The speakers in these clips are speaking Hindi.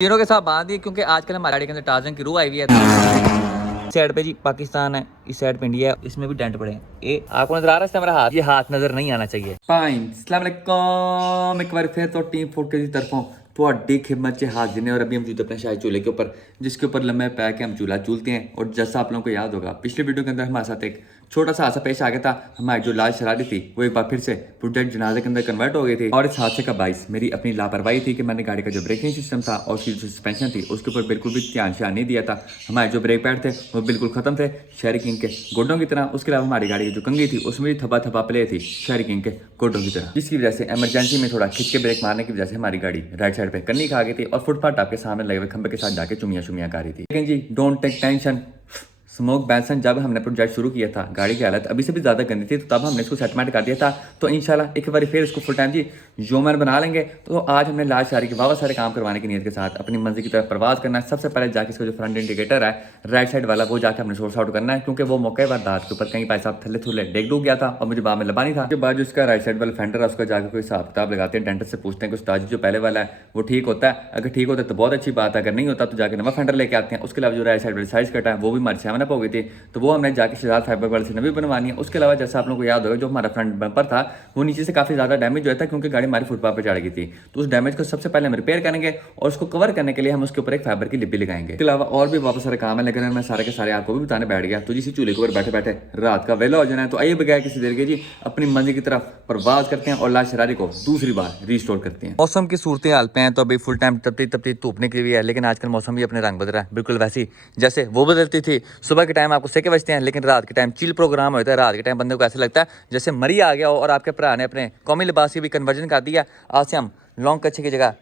तीनों के साथ बांध दिए क्योंकि आजकल हमारी गाड़ी के अंदर टार्जन की रूह आई हुई है। इस साइड पे जी पाकिस्तान है, इस साइड पे इंडिया है, इसमें भी डेंट पड़े हैं। ये आपको नजर आ रहा है मेरा हाथ, ये हाथ नजर नहीं आना चाहिए। फाइन, अस्सलाम वालेकुम। एक बार फिर तो टीम फोटो की तरफों ਤੁਹਾਡੀ खिदमत से हाजिर ने और अभी हम मौजूद अपने शाही चूल्हे के ऊपर, जिसके ऊपर लम्बे पैर के हम चूल्हा चूलते हैं। और जैसा आप लोगों को याद होगा पिछले वीडियो के अंदर हमारे साथ एक छोटा सा हादसा पेश आ गया था। हमारी जो लाल शरारी थी वो एक बार फिर से प्रोजेक्ट जनाजे के अंदर कन्वर्ट हो गई थी। और इस हादसे का बाइस मेरी अपनी लापरवाही थी कि मैंने गाड़ी का जो ब्रेकिंग सिस्टम था और उसकी जो सस्पेंशन थी उसके ऊपर बिल्कुल भी ध्यान श्यान नहीं दिया था। हमारे जो ब्रेक पैड थे वो बिल्कुल खत्म थे शहरी किंग के गोडों की तरह। उसके अलावा हमारी गाड़ी की जो कंगी थी उसमें भी थपा थपा प्ले थी शहरी किंग के गोडों की तरह, जिसकी वजह से इमरजेंसी में थोड़ा खिंच के ब्रेक मारने की वजह से हमारी गाड़ी राइट साइड पे कन्नी खा गई थी और फुटपाथ टाप के सामने लगे हुए खंबे के साथ जाके चुमिया चुमिया कर रही थी। लेकिन जी डोंट टेक टेंशन, स्मोक बैसन जब हमने प्रोजेक्ट शुरू किया था गाड़ी की हालत अभी से भी ज़्यादा गंदी थी, तो तब हमने इसको सेटमेंट कर दिया था। तो इंशाल्लाह एक बार फिर इसको फुल टाइम जी जोमर बना लेंगे। तो आज हमने लाल शारी के वावा सारे काम करवाने की नीयत के साथ अपनी मंजिल की तरफ प्रवास करना है। सबसे पहले जाके इसका जो फ्रंट इंडिकेटर है राइट साइड वाला वो जाके हमने सोर्स आउट करना है, क्योंकि वो मौके वारदात के ऊपर कहीं भाई साहब थल्ले थुल्ले डेग डूब गया था और मुझे बाद में लबानी था। उसके बाद जो इसका राइट साइड वाला फेंडर है उसका जाकर कोई हिसाब किताब लगाते हैं, डेंटिस्ट से पूछते हैं कि उस्ताद जी जो पहले वाला है वो ठीक होता है। अगर ठीक होता है तो बहुत अच्छी बात है, अगर नहीं होता तो जाके नवा फेंडर लेके आते हैं। उसके अलावा जो राइट साइड वाली साइज कटा है वो भी हमारी 7 अप हो गई थी, तो वो हमने जाके शहजाद फाइबर वाले से नवी बनवानी है। उसके अलावा जैसा आप लोगों को याद होगा जो हमारा फ्रंट बम्पर था वो नीचे से काफ़ी ज़्यादा डैमेज हुआ था क्योंकि गाड़ी हमारी फुटपाथ पर चढ़ गई थी। तो उस डैमेज को सबसे पहले हम रिपेयर करेंगे और उसको कवर करने के लिए हम उसके ऊपर एक फाइबर की लिपि लगाएंगे। इसके अलावा और भी वापस सारे काम है, लेकिन मैं सारे के सारे आपको भी बताने बैठ गया तो जिस चूल्हे के ऊपर बैठे बैठे रात का वेला हो जाना है। तो आइए बगैर किसी देर के जी अपनी मंजिल की तरफ प्रवास करते हैं और लाल शरारी को दूसरी बार रिस्टोर करते हैं। मौसम की सूरत हाल पे हैं तो अभी फुल टाइम तपती तपती धूप निकली हुई है, लेकिन आजकल मौसम भी अपने रंग बदल रहा है बिल्कुल वैसी जैसे वो बदलती थी। सुबह के टाइम आपको सेके बजते हैं, लेकिन रात के टाइम चिल प्रोग्राम होता है। रात के टाइम बंदे को ऐसा लगता है जैसे मरी आ गया हो और आपके भरा ने अपने कौमी लिबास की भी कन्वर्जन कर दिया। आज से हम लॉन्ग कच्छे की जगह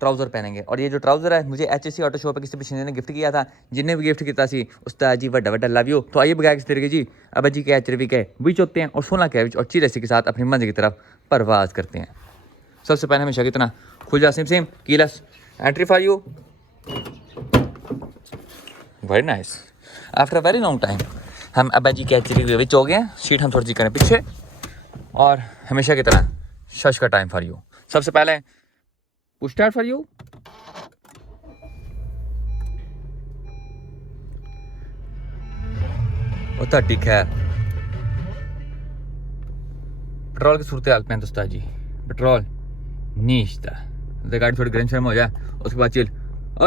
ट्राउज़र पहनेंगे। और ये जो ट्राउज़र है मुझे HSC ऑटो शॉप पे किसी पिछले ने गिफ्ट किया था, जिन्हें भी गिफ्ट किया सी उस्ताद जी वड्डा वड्डा लव यू। तो आइए बगैर किसी तरीके जी अब जी के HRV के बीच होते हैं और 16 के और चिरसी के साथ अपनी मंजिल की तरफ परवाज करते हैं। सबसे पहले हमेशा कितना खुल जा SIM SIM keyless entry for you, very nice. After very long time हम अब जी के HRV विच हो गए हैं। सीट हम थोड़ी सी करें पीछे और हमेशा की तरह शश का टाइम फॉर यू। सबसे पहले पुश स्टार्ट फॉर यू, होता ठीक है। पेट्रोल की सूरत हाल पे दोस्तों जी पेट्रोल नीचता तो गाड़ी थोड़ी गर्म शर्म हो जाए उसके बाद चिल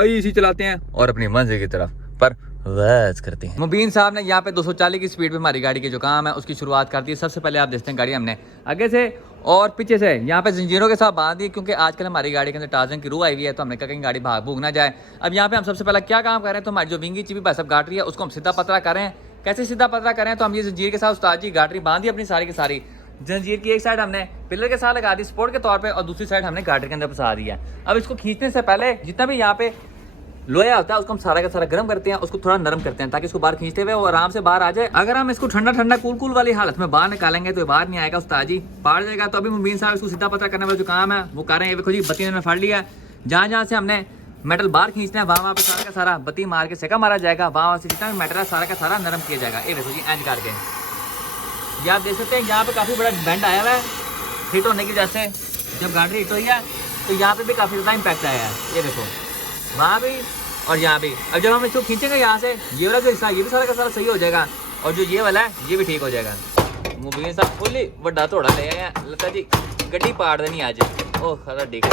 इसी चलाते हैं और अपनी मंजिल की तरफ पर वैस करते हैं। मुबीन साहब ने यहाँ पे 240 की स्पीड पे हमारी गाड़ी के जो काम है उसकी शुरुआत कर दी है। सबसे पहले आप देखते हैं गाड़ी हमने आगे से और पीछे से यहाँ पे जंजीरों के साथ बांध दी, क्योंकि आजकल हमारी गाड़ी के अंदर टार्जन की रूह आई हुई है। तो हमने कहा कहीं गाड़ी भाग भूग ना जाए। अब यहाँ पे हम सबसे पहले क्या काम कर रहे हैं, तो हमारी जो विंगी चिपी भाई साहब गाड़ी है उसको हम सीधा पतरा कर रहे हैं। कैसे सीधा पतरा कर रहे हैं, तो हम ये जंजीर के साथ उस्ताद जी गाड़ी बांधी अपनी सारी की सारी। जंजीर की एक साइड हमने पिलर के साथ लगा दी सपोर्ट के तौर पे और दूसरी साइड हमने गाड़ी के अंदर फंसा दिया। अब इसको खींचने से पहले जितना भी यहाँ पे लोहा होता है उसको हम सारा का सारा गर्म करते हैं, उसको थोड़ा नरम करते हैं ताकि इसको बाहर खींचते हुए वो आराम से बाहर आ जाए। अगर हम इसको ठंडा ठंडा कूल कूल वाली हालत में बाहर निकालेंगे तो बाहर नहीं आएगा उस्ताद जी, बाहर जाएगा। तो अभी मुबीन साहब इसको सीधा पता करने वाला जो काम है वो कर रहे हैं। देखो जी बत्ती ने फाड़ लिया, जहाँ जहाँ से हमने मेटल बाहर खींचना है वहाँ पे सारा का सारा बत्ती मार के सेका मारा जाएगा, वहाँ से जितना भी मेटल है सारा का सारा नरम किया जाएगा। ये देखो जी एंड करके ये आप देख सकते हैं यहाँ पे काफ़ी बड़ा बेंड आया हुआ है हिट होने की वजह से। जब गाड़ी हिट हुई है तो यहाँ पे भी काफ़ी ज़्यादा इम्पैक्ट आया है, ये देखो वहाँ भी और यहाँ भी। अब जब हम इसको खींचेंगे यहाँ से ये वाला जो हिस्सा ये भी सारा का सारा सही हो जाएगा और जो ये वाला है ये भी ठीक हो जाएगा। मुबीन साहब फुली बड़ा थोड़ा ले आए लगता जी गड्डी पाड़ देनी आज। ओह खरा ठीक है,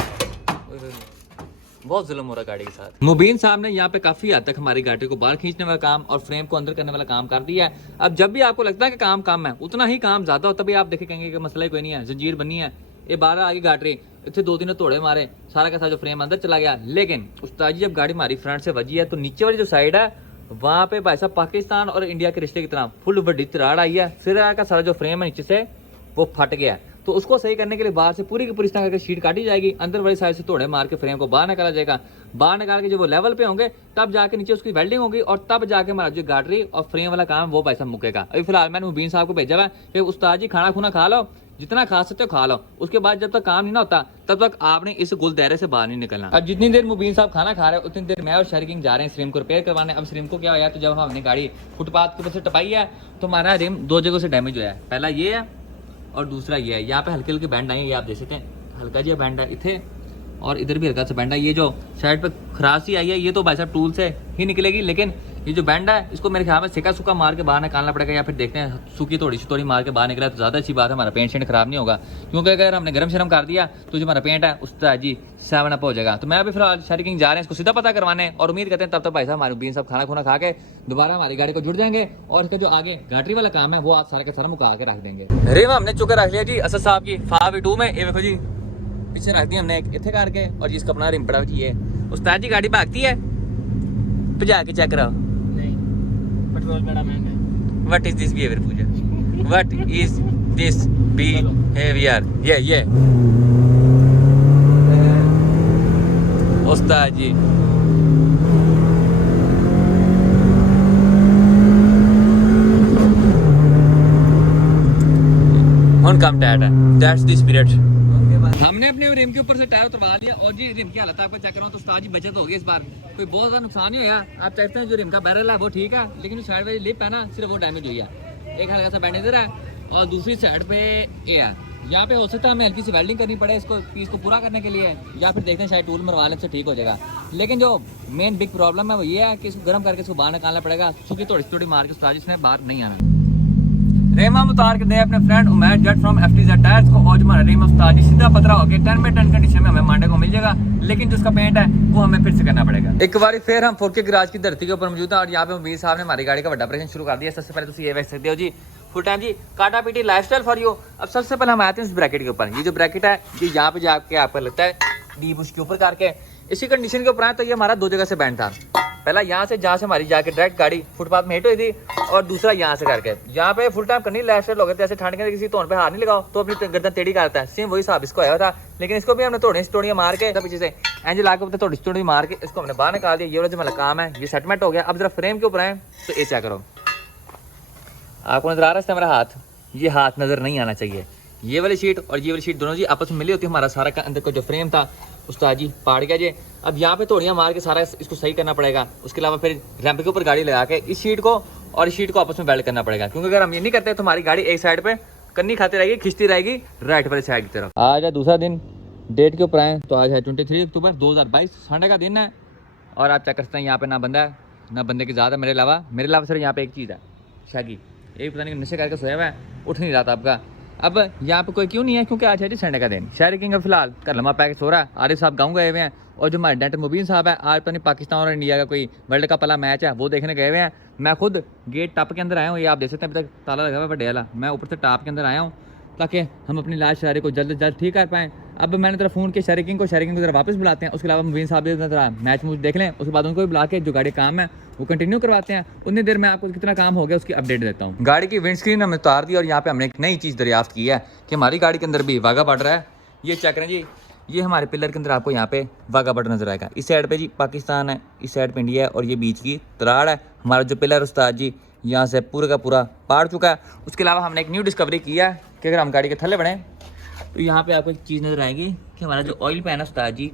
बहुत जुल्म हो रहा गाड़ी के साथ। मुबीन साहब ने यहाँ पे काफी हद तक हमारी गाड़ी को बाहर खींचने वाला काम और फ्रेम को अंदर करने वाला काम कर दिया है। अब जब भी आपको लगता है कि काम कम है उतना ही काम ज्यादा होता है, आप देखेंगे कि मसला ही कोई नहीं है। जंजीर बनी है ये 12 आगे गाड़ी इतने 2-3 तोड़े मारे सारा का सारा जो फ्रेम अंदर चला गया। लेकिन उस्ताद जी जब गाड़ी हमारी फ्रंट से वजी है तो नीचे वाली जो साइड है वहाँ पे भाई साहब पाकिस्तान और इंडिया के रिश्ते की तरह फुल बड़ी तराड़ आई है। फिर का सारा जो फ्रेम है नीचे से वो फट गया। तो उसको सही करने के लिए बाहर से पूरी की पूरी तरह करके शीट काटी जाएगी, अंदर वाली साइड से तोड़े मार के फ्रेम को बाहर निकाला जाएगा। बाहर निकाल के जब वो लेवल पे होंगे तब जाके नीचे उसकी वेल्डिंग होगी और तब जाके हमारा जो गाड़ी और फ्रेम वाला काम वो भाई साहब मुकेगा। अभी फिलहाल मैंने मुबीन साहब को भेजा हुआ कि उस्ताद जी खाना खुना खा लो, जितना खा सकते हो खा लो, उसके बाद जब तक काम नहीं ना होता तब तक आपने इस गुल दायरे से बाहर नहीं निकलना। अब जितनी देर मुबीन साहब खाना खा रहे हैं उतनी देर मैं और शहरी किंग जा रहे हैं रिम को रिपेयर करवाने। अब रिम को क्या हुआ, तो जब हमने गाड़ी फुटपाथ के ऊपर से टपाई है तो हमारा रिम 2 जगहों से डैमेज हुआ है। पहला ये है और दूसरा ये है, यहाँ पे हल्के हल्के बैंड आए हैं, ये आप देख सकते हैं हल्का जी बैंड है इथे और इधर भी हल्का सा बैंड है। ये जो साइड पे खरासी आई है ये तो भाई साहब टूल से ही निकलेगी, लेकिन ये जो बैंड है इसको मेरे ख्याल में सिक्का सुक्का मार के बाहर निकालना पड़ेगा, या फिर देखते हैं सूखी थोड़ी मार के बाहर निकला तो ज़्यादा अच्छी बात है, हमारा पेंट शेंट खराब नहीं होगा। क्योंकि अगर हमने गरम शरम कर दिया तो जो हमारा पेंट है उस तरह जी 7 अप हो जाएगा। तो मैं अभी फिलहाल शहरी किंग जा रहे हैं इसको सीधा पता करवाने, और उम्मीद करते हैं तब तक भाई साहब हमारे बीन सब खाना खुना खा के दोबारा हमारी गाड़ी को जुड़ जाएंगे, और इसका जो आगे गाड़ी वाला काम है वो आप सारे के सारा मुका के रख देंगे। रेम हमने चुके रख लिया जी असद साहब की 5v2 में, ये देखो जी पीछे रख दी हमने इतने करके, और जिसका अपना रिम पड़ा जी है। उस्ताद जी गाड़ी भागती है, भजा के चेक कराओ। नहीं, पेट्रोल बड़ा महंगा है। What is this behaviour Puja, what is this behaviour? ये उस्ताद जी हुन कम टाइट है, दैट्स द स्पिरिट। हमने अपने रिम के ऊपर से टायर उतरवा दिया, और जी रिम की हालत आपको चेक कराऊं तो उस्ताद जी बचत हो गई इस बार, कोई बहुत ज़्यादा नुकसान नहीं हुआ। आप चाहते हैं जो रिम का बैरल है वो ठीक है, लेकिन जो साइड वाली लिप है ना सिर्फ वो डैमेज हुई है। एक हल्का सा बैंड इधर है और दूसरी साइड पे ये है, यहाँ पे हो सकता है हमें हल्की सी वेल्डिंग करनी पड़े इसको पीस को पूरा करने के लिए, या फिर देखते हैं शायद टूल मरवा लेने से ठीक हो जाएगा। लेकिन जो मेन बिग प्रॉब्लम है वो ये है कि इसको गर्म करके इसको बाहर निकालना पड़ेगा, क्योंकि थोड़ी मार के उस्ताद जी इसने बाहर नहीं आना। रेम हम उतार के दे अपने friend Umair Jat from FTZ tyres को, और हमारा रेम उस्ताद जी सीधा पतरा होकर 10/10 कंडीशन में हमें मंडे को मिल जाएगा, लेकिन जो उसका पेंट है वो हमें फिर से करना पड़ेगा। एक बार फिर हम 4K गराज की धरती के ऊपर मौजूद है, और यहाँ पे वीर साहब ने हमारी गाड़ी का बड़ा ऑपरेशन शुरू कर दिया। सबसे पहले तो ये देख सकते हो जी फुल टाइम जी काटा पीटी लाइफस्टाइल फॉर यू। अब सबसे पहले हम आते हैं इस ब्रैकेट के ऊपर। ये जो ब्रैकेट है ये यहाँ पे जाके आपको लगता है डी बुश के ऊपर करके इसी कंडीशन के ऊपर आए, तो ये हमारा 2 जगह से बैंड था। पहला यहाँ से जहाँ से हमारी जाके डायरेक्ट गाड़ी फुटपाथ में हिट हुई थी, और दूसरा यहाँ से करके यहाँ पे फुल टाइम करनी लाइफ स्टाइल हो गया। जैसे ठंड के किसी तोड़ पे हाथ नहीं लगाओ तो अपनी गर्दन टेढ़ी करता है, सेम वही हिसाब इसको आया था। लेकिन इसको भी हमने थोड़ी मार के पीछे से एंजल आके थोड़ी मार के इसको हमने बाहर निकाल दिया। ये वाला जो हमारा काम है ये सेटमेंट हो गया। अब जरा फ्रेम के ऊपर आए तो ये क्या करो, आपको नजर आ रहा है हमारा हाथ, ये हाथ नजर नहीं आना चाहिए। ये वाली शीट और ये वाली शीट दोनों जी आपस में मिली होती है। हमारा सारा का अंदर का जो फ्रेम था उस्ताद जी पाड़ गया जी। अब यहाँ पे थोड़ियाँ मार के सारा इसको सही करना पड़ेगा। उसके अलावा फिर रैंप के ऊपर गाड़ी लगा के इस शीट को और इस शीट को आपस में वेल्ड करना पड़ेगा, क्योंकि अगर हम ये नहीं करते तो हमारी गाड़ी एक साइड पे कन्नी खाती रहेगी, खिंचती रहेगी राइट वाली साइड की तरफ। आज है दूसरा दिन, डेट के ऊपर आए तो आज है 23 अक्टूबर 2022, संडे का दिन है। और आप चेक करते हैं यहाँ पे ना बंदा है ना बंदे की ज़्यादा मेरे अलावा सिर्फ यहाँ पे एक चीज़ है, शैगी। एक पता नहीं नशे करके सोया हुआ है, उठ नहीं रहा था आपका। अब यहाँ पे कोई क्यों नहीं है, क्योंकि आज है जी संडे का दिन। शहरी किंग फिलहाल घर लम्बा पैके सो रहा है, आरिफ साहब गाँव गए हुए हैं, और जो हमारे डेंटल मुबीन साहब है आज पता नहीं पाकिस्तान और इंडिया का कोई वर्ल्ड कप वाला मैच है वो देखने गए हुए हैं। मैं खुद गेट टॉप के अंदर आया हूँ, ये आप देख सकते हैं अभी तक ताला लगा हुआ है बड़े वाला। मैं ऊपर से टॉप के अंदर आया हूँ ताकि हम अपनी लास्ट शायरी को जल्द से जल्द ठीक कर पाएँ। अब मैंने तरह फ़ोन किया शहरी किंग को जरा वापस बुलाते हैं। उसके अलावा मुबीन साहब जरा मैच मूच देख लें, उसके बाद उनको भी बुला के जो गाड़ी काम है वो कंटिन्यू करवाते हैं। उतनी देर में आपको कितना काम हो गया उसकी अपडेट देता हूँ। गाड़ी की विंड स्क्रीन हमने उतार दी, और यहाँ पे हमने एक नई चीज़ दरियाफ्त की है कि हमारी गाड़ी के अंदर भी वाघा बॉर्डर है। ये चेक करें जी, ये हमारे पिलर के अंदर आपको यहाँ पे वाघा बॉर्डर नजर आएगा। इस साइड पे जी पाकिस्तान है, इस साइड पे इंडिया है, और ये बीच की तराड़ है। हमारा जो पिलर उस्ताद जी यहाँ से पूरा का पूरा पाड़ चुका है। उसके अलावा हमने एक न्यू डिस्कवरी किया है कि अगर हम गाड़ी के थल्ले बढ़ें तो यहाँ पे आपको एक चीज़ नजर आएगी कि हमारा जो ऑयल पैन है उस्ताद जी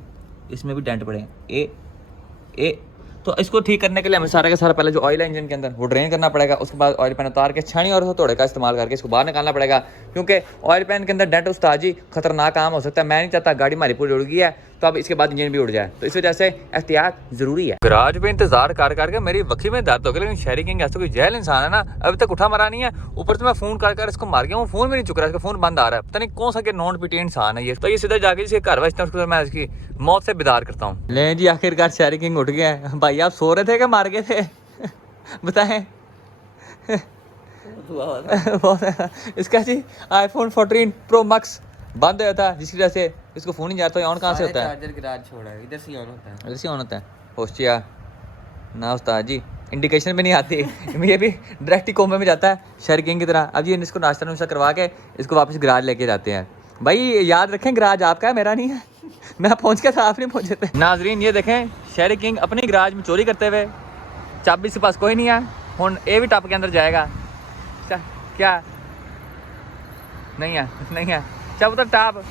इसमें भी डेंट पड़े हैं। ए तो इसको ठीक करने के लिए हमें सारा का सारा पहले जो ऑयल है इंजन के अंदर वो ड्रेन करना पड़ेगा। उसके बाद ऑयल पैन उतार के छानी और हथौड़े का इस्तेमाल करके इसको बाहर निकालना पड़ेगा, क्योंकि ऑयल पैन के अंदर डेंट उस्ताद जी खतरनाक काम हो सकता है। मैं नहीं चाहता गाड़ी हमारी पूरी उड़ गई है तो अब इसके बाद इंजन भी उड़ जाए, तो इस वजह से एहतियात जरूरी है। गराज पे इंतजार कर करके मेरी वक्की में दर्द हो गया, लेकिन शहरी किंग ऐसा कोई जहल इंसान है ना, अभी तक उठा मरा नहीं है। ऊपर से मैं फोन कर इसको मार गया हूँ, फोन भी नहीं चुक रहा, इसका फोन बंद आ रहा है। पता नहीं कौन सा नॉन पिटी इंसान है ये। तो ये सीधा जाके जिसके घर बचता हूँ उसको मैं इसकी मौत से बेदार करता हूँ। ले जी आखिरकार शहरी किंग उठ गया है। भाई आप सो रहे थे क्या मार गए थे बताएं। इसका जी iPhone 14 Pro Max बंद होया था, जिसकी वजह से इसको फोन नहीं जाता। ऑन कहाँ से होता है? चार्जर गिराज छोड़ा है, इधर से ऑन होता है, इधर से ऑन होता है। होशिया ना उस्ताद जी, इंडिकेशन भी नहीं आती। ये भी डायरेक्ट ही कोमे में जाता है शहर किंग की तरह। अब ये इसको नाश्ता नुश्ता करवा के इसको वापस गराज लेके जाते हैं। भाई याद रखें गराज आपका है, मेरा नहीं है। मैं पहुँच गया था, आप नहीं पहुँचे थे। नाजरीन ये देखें शहर किंग अपनी गराज में चोरी करते हुए, चाबी इसके पास कोई नहीं है। हूँ ये भी टप के अंदर जाएगा क्या? नहीं है चल तो टाप।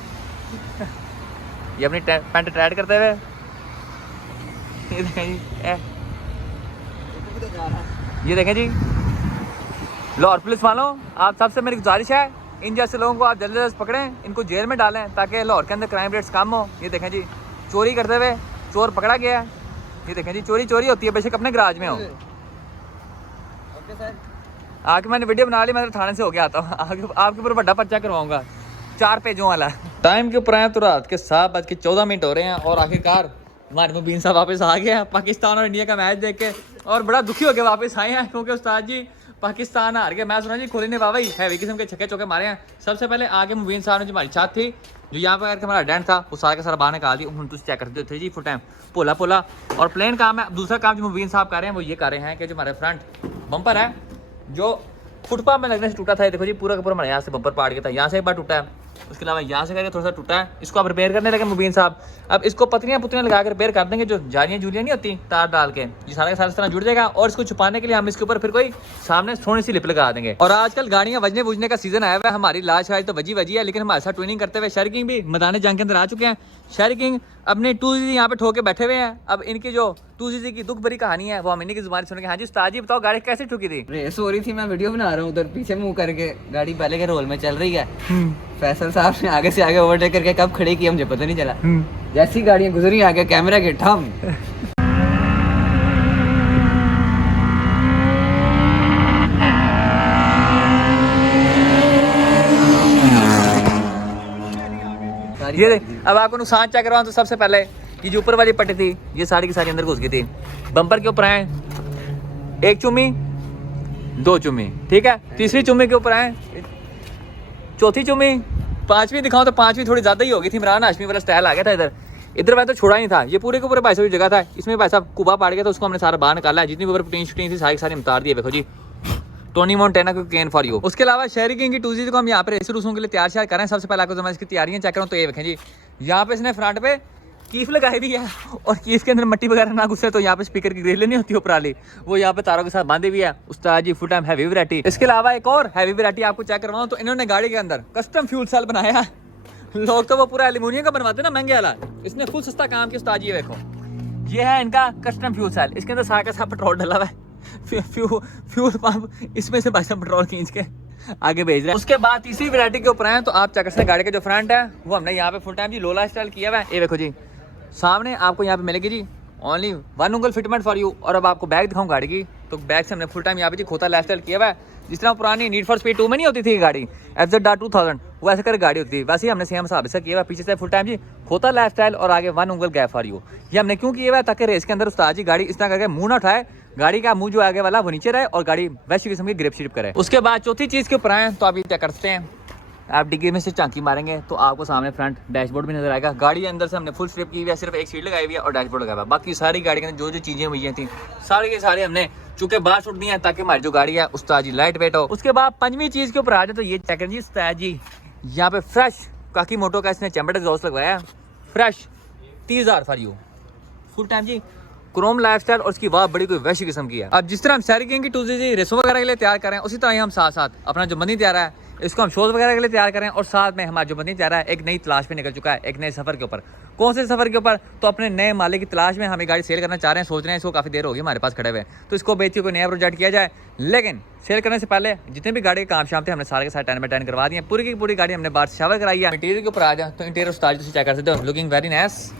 ये अपनी पैंट टाइट करते हुए ये देखें जी, ये देखें जी लाहौर पुलिस वालों, आप सबसे मेरी गुजारिश है इन जैसे लोगों को आप जल्द से जल्द पकड़ें, इनको जेल में डालें ताकि लाहौर के अंदर क्राइम रेट्स कम हो। ये देखें जी चोरी करते हुए चोर पकड़ा गया है। ये देखें जी, चोरी चोरी होती है बेशक अपने गराज में हो। Okay sir. आके मैंने वीडियो बना ली, मैं थाने से हो गया आता हूँ, आपके ऊपर बड़ा पर्चा करवाऊंगा 4 पेजों वाला। टाइम के ऊपर आए तो रात के 7:14 हो रहे हैं और आखिरकार हमारे मुबीन साहब वापस आ गए हैं पाकिस्तान और इंडिया का मैच देख के, और बड़ा दुखी होकर वापस आए हैं क्योंकि उस्ताद जी पाकिस्तान हार गया। मैं सुना जी कोहली ने वाह हैवी किस्म के छक्के चौके मारे हैं। सबसे पहले आगे मुबीन साहब ने जो हमारी छत थी, जो यहाँ पर हमारा डेंट था, वो सारा का सारा बाहर निकाल दिया। तुम चेक करते थे जी फुल टाइम पोला पोला और प्लेन काम है। दूसरा काम जो मुबीन साहब कर रहे हैं वो ये कर रहे हैं कि जो हमारे फ्रंट बम्पर है जो फुटपाथ में लगने से टूटा था, ये देखो जी पूरा का पूरा हमारे यहाँ से बम्पर पाड़ गया था, यहाँ से एक बार टूटा है, उसके अलावा यहाँ से करके थोड़ा सा टूटा है। इसको अब रिपेयर करने लगे मुबीन साहब। अब इसको पतलियाँ पुतलियाँ लगा कर रिपेयर कर देंगे, जो जालियाँ जुलियाँ नहीं होती तार डाल के, ये सारा का सारा इस तरह जुड़ जाएगा। और इसको छुपाने के लिए हम इसके ऊपर फिर कोई सामने थोड़ी सी लिप लगा देंगे। और आजकल गाड़ियाँ वजने बुझने का सीजन आया हुआ है। हमारी लाश तो वजी है, लेकिन हमारे साथ ट्रेनिंग करते हुए शहर किंग भी मैदान जंग के अंदर आ चुके हैं। शहर किंग अपने 2cc यहाँ पे ठोके बैठे हुए हैं। अब इनकी जो 2cc की दुख भरी कहानी है वो हम इन्हीं की जुबान सुनेंगे। हाँ जी उस्ताद जी बताओ, गाड़ी कैसे ठुकी थी? रेस हो रही थी, मैं वीडियो बना रहा हूँ, उधर पीछे मुंह करके गाड़ी पहले के रोल में चल रही है। फैसल साहब ने आगे से आगे ओवरटेक करके कब खड़े किया मुझे पता नहीं चला। जैसी गाड़ियाँ गुजरी आगे कैमरा के ठम। ये देख, अब आपको नुकसान चेक करवाऊं तो सबसे पहले ये जो ऊपर वाली पट्टी थी ये सारी की सारी अंदर घुस गई थी। बम्पर के ऊपर आए 1 चुम्मी 2 चुम्मी, ठीक है, तीसरी चुम्मी के ऊपर आए 4थी चुम्मी, 5वीं दिखाऊं तो 5वीं थोड़ी ज़्यादा ही होगी थी। इमरान हाशमी वाला स्टाइल आ गया था इधर। इधर भाई तो छोड़ा नहीं था, ये पूरे के पूरे भाई साहब की जगह था, इसमें भाई साहब कुबा पाड़ गया था, उसको हमने सारा बाहर निकाला है। जितनी ऊपर प्रोटीन थी सारी सारी हम उतार दिए। देखो जी टोनी मोंटेना को कैन फॉर यू। उसके अलावा शहरी किंग की 2cc को हम यहाँ पे रेस रूसों के लिए तैयार कर रहे हैं। सबसे पहले आपको मैं इसकी तैयारियां चेक करूँ तो ये देखें जी, यहाँ पे इसने फ्रंट पे कीफ लगाई भी है और कीफ के अंदर मट्टी वगैरह ना घुसे तो यहाँ पे स्पीकर की ग्रिल नहीं होती ऊपर वाली, वो यहाँ पे तारों के साथ बांधे हुई है। उस्ताद जी फुल टाइम हैवी वैरायटी। इसके अलावा एक और हैवी वैरायटी आपको चेक करवाऊँ तो इन्होंने गाड़ी के अंदर कस्टम फ्यूल सेल बनाया। लोग तो वो पूरा एल्यूमिनियम का बनवाते ना महंगे वाला, इसने फुल सस्ता काम किया। उस्ताद जी देखो ये है इनका कस्टम फ्यूल सेल, इसके अंदर सारा का सारा पेट्रोल डला हुआ है। फ्यूल पंप इसमें से भाई पेट्रोल खींच के आगे भेज रहे हैं। उसके बाद तीसरी वैरायटी के ऊपर आए तो आप चेक कर सकते हैं गाड़ी का जो फ्रंट है वो हमने यहाँ पे फुल टाइम जी लोला स्टाइल किया हुआ है। ये देखो जी सामने आपको यहाँ पे मिलेगी जी ओनली 1 उंगल फिटमेंट फॉर यू। और अब आपको बैग दिखाऊं गाड़ी की तो बैग से हमने फुल टाइम यहाँ पे जी खोता लाइफ स्टाइल किया हुआ है। जिस तरह पुरानी नीड फॉर स्पीड 2 में नहीं होती थी गाड़ी FZ-2000 वो ऐसे कर गाड़ी होती थी, वैसे ही हमने सेम हिसाब से किया हुआ। पीछे से फुल टाइम जी खोता लाइफ स्टाइल और आगे 1 उंगल गैप फॉर यू। ये हमने क्यों किया हुआ है ताकि रेस के अंदर उस्ताद जी गाड़ी इस तरह करके मुंह ना उठाए, गाड़ी का मुंह जो आगे वाला वो नीचे रहे और गाड़ी वैसी किस्म की ग्रिप शिप करे। उसके बाद चौथी चीज़ के ऊपर आए तो आप ये क्या करते हैं, आप डिग्गी में से झांकी मारेंगे तो आपको सामने फ्रंट डैशबोर्ड भी नजर आएगा। गाड़ी अंदर से हमने फुल स्ट्रिप की हुई है, सिर्फ एक सीट लगाई हुई है और डैशबोर्ड लगाया हुआ है। बाकी सारी गाड़ी के अंदर जो जो चीज़ें हुई थी सारी के सारे हमने चूंकि बाहर छुट दी हैं ताकि हमारी जो गाड़ी है उस्ताद जी लाइट वेट हो। उसके बाद 5वीं चीज़ के ऊपर आ जाए तो ये चेक जी उस्ताद जी यहाँ पे फ्रेश काकी मोटो का इसने चैम्बर एग्जॉस्ट लगवाया, fresh 30,000 for you full time जी क्रोम लाइफस्टाइल और उसकी वाह बड़ी कोई वैसी किस्म की है। अब जिस तरह हम शहरी किंग की 2cc रेसों वगैरह के लिए तैयार करें उसी तरह ही हम साथ साथ अपना जो बंदी तैयार है इसको हम शोज वगैरह के लिए तैयार करें। और साथ में हमारा जो बंदी तैयार है एक नई तलाश पे निकल चुका है, एक नए सफ़र के ऊपर। कौन से सफ़र के ऊपर? तो अपने नए मालिक की तलाश में हमें गाड़ी सेल करना चाह रहे हैं, सोच रहे हैं इसको काफ़ी देर होगी हमारे पास खड़े हुए, तो इसको बेच के कोई नया प्रोजेक्ट किया जाए। लेकिन सेल करने से पहले जितने भी गाड़ी के काम शाम थे हमने सारे के साथ 10/10 करवा दिए। पूरी की पूरी गाड़ी हमने बाहर शावर कराई है। इंटीरियर के ऊपर आ जाए तो इंटीरियर उस्ताद जी चेक कर सकते हो, लुकिंग वेरी नाइस।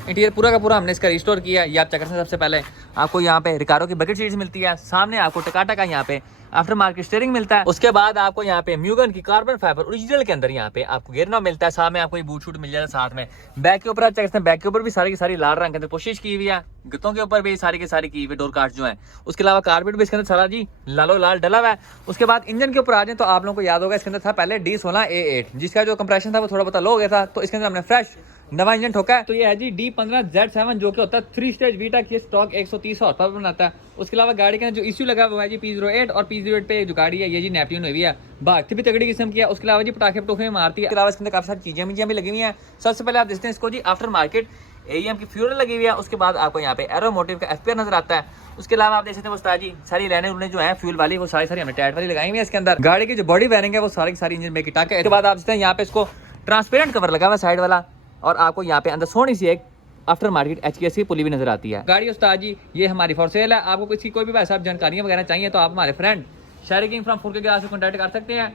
इंटीरियर पूरा का पूरा हमने इसका रिस्टोर किया। ये आप चेक कर सकते हैं। सबसे पहले आपको यहाँ पे रिकारो की बकेट सीट्स मिलती है, सामने आपको टकाटा का यहाँ पे आफ्टर मार्केट स्टीयरिंग मिलता है। उसके बाद आपको यहाँ पे म्यूगन की कार्बन फाइबर ओरिजिनल के अंदर यहाँ पे आपको गियर नॉब मिलता है। सामने आपको ये बूट शूट मिल जाता है साथ में। बैक के ऊपर आप चेक करते हैं, बैक के ऊपर भी सारी की सारी लाल रंग के अंदर कोशिश की हुई है, गत्तों के ऊपर भी सारी की सारी की हुई डोर कार्ड जो है। उसके अलावा कार्पेट भी इसके अंदर सारा जी लालो लाल डला हुआ है। उसके बाद इंजन के ऊपर आ जाए तो आप लोगों को याद होगा इसके अंदर था पहले D16A8 जिसका जो कंप्रेशन था वो थोड़ा बहुत लो हो गया था, तो इसके अंदर हमने फ्रेश नवा इंजन ठोका है। तो ये है जी D15Z7 जो कि होता है 3 स्टेज वीटा की स्टॉक 130 हॉर्स पावर बनाता है। उसके अलावा गाड़ी के अंदर जो इश्यू लगा हुआ है जी P08 और P08 पे जो गाड़ी है ये जी नेपट्यून हुई है, बाकी भी तगड़ी किस्म की है। उसके अलावा जी पटाखे पटोखे में मारती है। उसके अलावा इसके अंदर काफी सारी चीजें भी लगी हुई हैं। सबसे पहले आप देखते हैं इसको जी आफ्टर मार्केट AEM की फ्यूल लगी हुई है। उसके बाद आपको यहाँ पे एरो मोटिव का FPR नजर आता है। उसके अलावा आप देख सकते हैं उस्ताद जी सारी लाइनें उन्हें जो है फ्यूल वाली वो सारी हमने टाइट वाली लगाई हुई है। इसके अंदर गाड़ी की जो बॉडी वायरिंग है वो सारी की सारी इंजन में की टाक है। इसके बाद आप देखते हैं यहाँ पे इसको ट्रांसपेरेंट कवर लगा हुआ है साइड वाला, और आपको यहाँ पे अंदर सोनी सी एक आफ्टर मार्केट HKS की पुली भी नजर आती है। गाड़ी उस्ताद जी ये हमारी फॉर सेल है। आपको किसी कोई भी भाई साहब जानकारियां वगैरह चाहिए तो आप हमारे फ्रेंड शहरी किंग फ्रॉम फुल के ग्रास से कॉन्टैक्ट कर सकते हैं।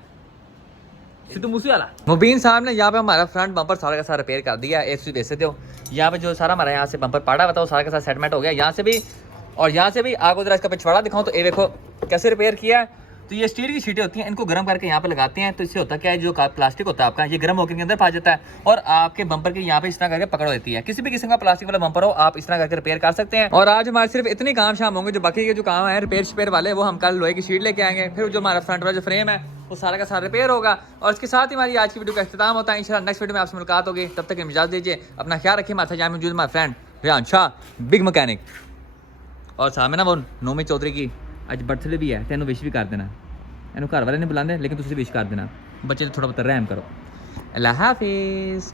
सिद्धू मूसे वाला। मुबीन साहब ने यहाँ पे हमारा फ्रंट बम्पर सारा का सारा रिपेयर कर दिया है। एक देख सकते हो यहाँ पे जो सारा हमारा यहाँ से बम्पर पाड़ा हुआ था वो सारा का सारा सेटमेंट हो गया यहाँ से भी और यहाँ से भी। आपको जरा इसका पिछवाड़ा दिखाऊं तो ये देखो कैसे रिपेयर किया है। तो ये स्टील की शीटें होती हैं, इनको गर्म करके यहाँ पे लगाते हैं। तो इससे होता क्या है, जो प्लास्टिक होता है आपका ये गर्म होकर के अंदर पा जाता है और आपके बम्पर के यहाँ पे इस तरह करके पकड़ देती है। किसी भी किस्म का प्लास्टिक वाला बम्पर हो आप इस तरह करके रिपेयर कर सकते हैं। और आज हमारे सिर्फ इतने काम शाम होंगे, जो बाकी के जो काम है रिपेयर शिपेयर वाले वो हम कल लोहे की शीट लेके आएंगे। फिर जो हमारा फ्रंट वाला जो फ्रेम है वो सारा का सारा रिपेयर होगा। और इसके साथ ही हमारी आज की वीडियो का इख्तिताम होता है। इंशाल्लाह नेक्स्ट वीडियो में आपसे मुलाकात होगी, तब तक इजाज़त दीजिए। अपना ख्याल रखिए। हमारे साथ यहाँ मौजूद हमारा friend Rehan Shah big mechanic और सामने ना वो नोमी चौधरी की आज बर्थडे भी है, तेनों विश भी कर देना। इन्हों घर वाले नहीं बुलाते लेकिन तुम विश कर देना। बच्चे थोड़ा बहुत रहम करो। अल्लाह हाफिज़।